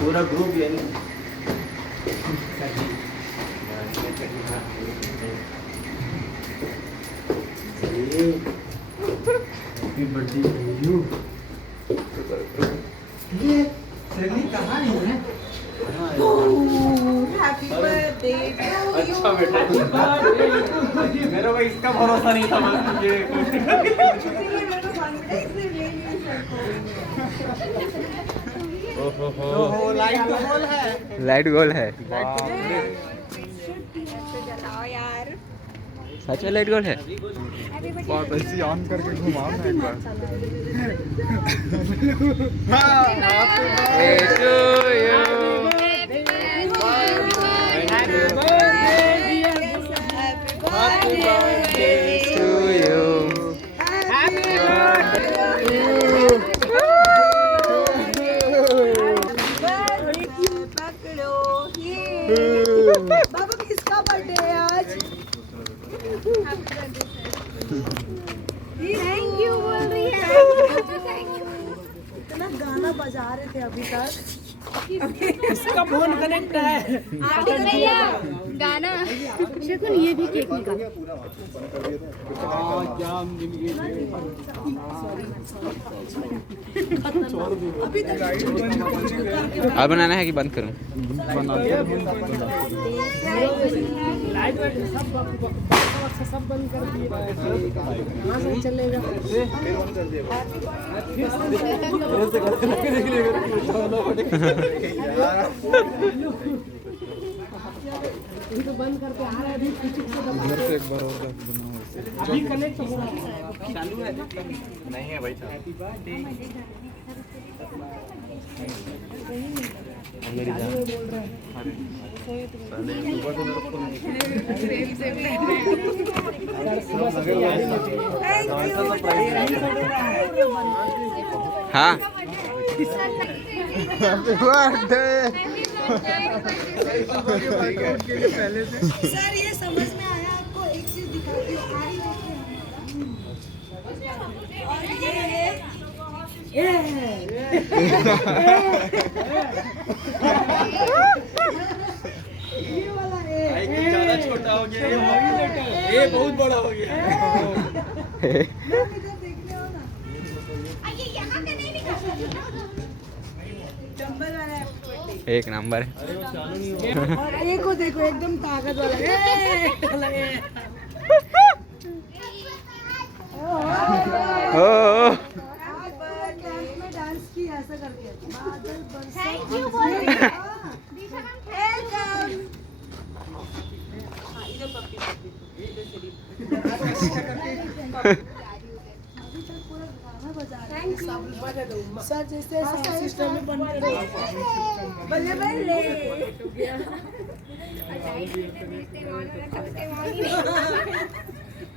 पूरा ग्रुप है happy birthday to you. ये सनी कहाँ है? Happy birthday. अच्छा बेटा मेरे को इसका भरोसा नहीं था मुझे। ओहो लाइट गोल है। लाइट गोल है। जलाओ यार। सच में लाइट गोल है। बहुत ऐसी ऑन करके घुमाओ ना एक बार। बाबा किसका बर्थडे है आज? थैंक यू बोल रही है। इतना गाना बजा रहे थे अभी तक। इसका फोन कनेक्ट है। गाना शकुन ये भी केक निकाल। अभी तक और बनाना है कि बंद करूं? सब बंद कर दिए। कहाँ से चलेगा? तो बंद करके आ रहा है अभी से एक बार और अभी कनेक्ट हो रहा है। चालू है नहीं है भाई मेरी जान बोल रहा है। हाँ हैप्पी बर्थडे। सर ये समझ में आया आपको? एक चीज दिखाती हूँ। आई देखिए और ये वाला है। ज़्यादा छोटा हो गया। ये बहुत बड़ा हो गया। इधर देखने हो ना। चंबल वाला है। एक नंबर है। और एक को देखो एकदम ताकत वाला है। ओ में डांस की ऐसा करके बादल बरसा। थैंक यू बोल रही है। वेलकम। सर जैसे सिस्टम में बन बल्ले बल्ले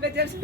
मैं जब से